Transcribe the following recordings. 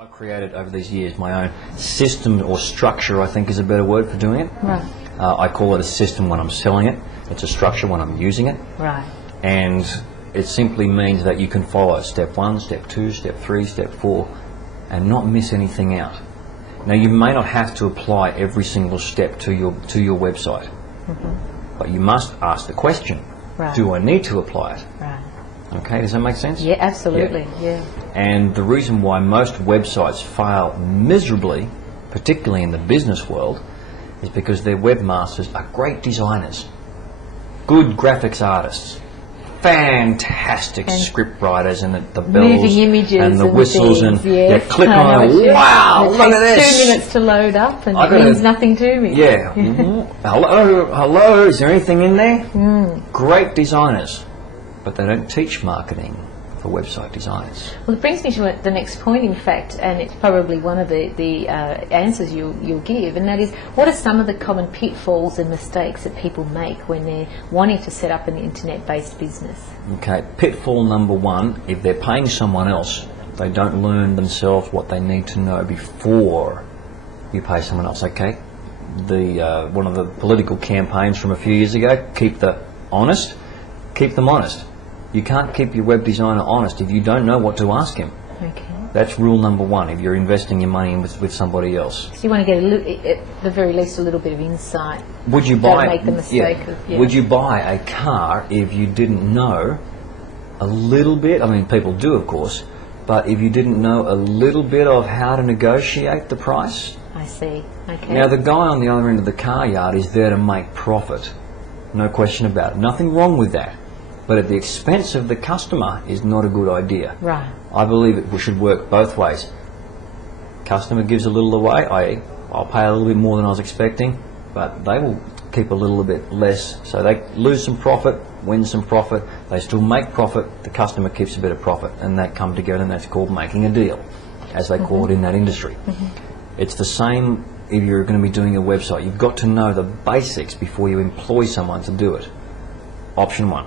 I've created over these years my own system or structure, I think is a better word for doing it. Right. I call it a system when I'm selling it. It's a structure when I'm using it. Right. And it simply means that you can follow step 1, step 2, step 3, step 4 and not miss anything out. Now you may not have to apply every single step to your website, but you must ask the question, Right. do I need to apply it? Right. Okay, does that make sense? Yeah, absolutely. Yeah. And the reason why most websites fail miserably, particularly in the business world, is because their webmasters are great designers, good graphics artists, fantastic script writers, and the bells Moving images and the whistles things, and yes. you click on it, wow, look at It takes this. 2 minutes to load up and I it gotta- means nothing to me. Yeah. Hello, is there anything in there? Great designers, but they don't teach marketing for website designers. Well, it brings me to the next point, in fact, and it's probably one of the answers you'll give, and that is, what are some of the common pitfalls and mistakes that people make when they're wanting to set up an internet-based business? Okay, pitfall number 1, if they're paying someone else, they don't learn themselves what they need to know before you pay someone else. Okay, one of the political campaigns from a few years ago, keep them honest. You can't keep your web designer honest if you don't know what to ask him. Okay. That's rule number 1 if you're investing your money with somebody else. So you want to get, at the very least, a little bit of insight. Would you Don't buy make the mistake of... Yeah. Would you buy a car if you didn't know a little bit? I mean, people do, of course, but if you didn't know a little bit of how to negotiate the price? I see. Okay. Now, the guy on the other end of the car yard is there to make profit. No question about it. Nothing wrong with that. But at the expense of the customer is not a good idea. Right. I believe it should work both ways. Customer gives a little away, I'll pay a little bit more than I was expecting, but they will keep a little bit less. So they lose some profit, win some profit, they still make profit, the customer keeps a bit of profit, and that come together, and that's called making a deal, as they call it in that industry. It's the same if you're going to be doing a website. You've got to know the basics before you employ someone to do it. Option 1.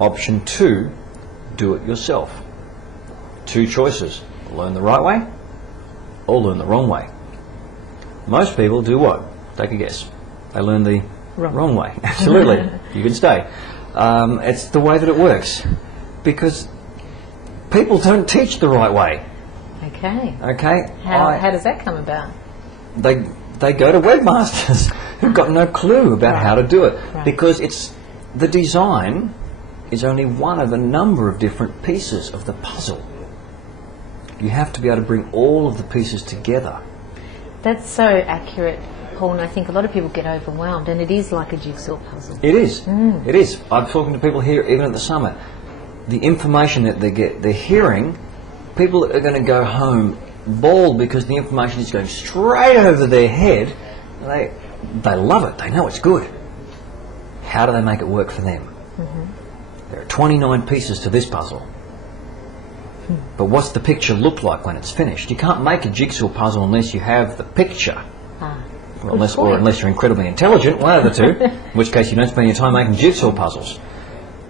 Option 2, do it yourself. 2 choices: learn the right way or learn the wrong way. Most people do what? Take a guess. They learn the wrong way. Absolutely. You can stay. It's the way that it works, because people don't teach the right way. Okay. Okay? How does that come about? They go to webmasters who've got no clue about how to do it, because it's the design is only one of a number of different pieces of the puzzle. You have to be able to bring all of the pieces together. That's so accurate, Paul, and I think a lot of people get overwhelmed, and it is like a jigsaw puzzle. It is. It is. I'm talking to people here, even at the summit. The information that they're hearing, people are going to go home bald because the information is going straight over their head. They love it. They know it's good. How do they make it work for them? There are 29 pieces to this puzzle. But what's the picture look like when it's finished? You can't make a jigsaw puzzle unless you have the picture. Or unless you're incredibly intelligent, one of the two, in which case you don't spend your time making jigsaw puzzles.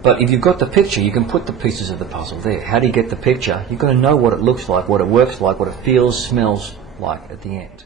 But if you've got the picture, you can put the pieces of the puzzle there. How do you get the picture? You've got to know what it looks like, what it works like, what it feels, smells like at the end.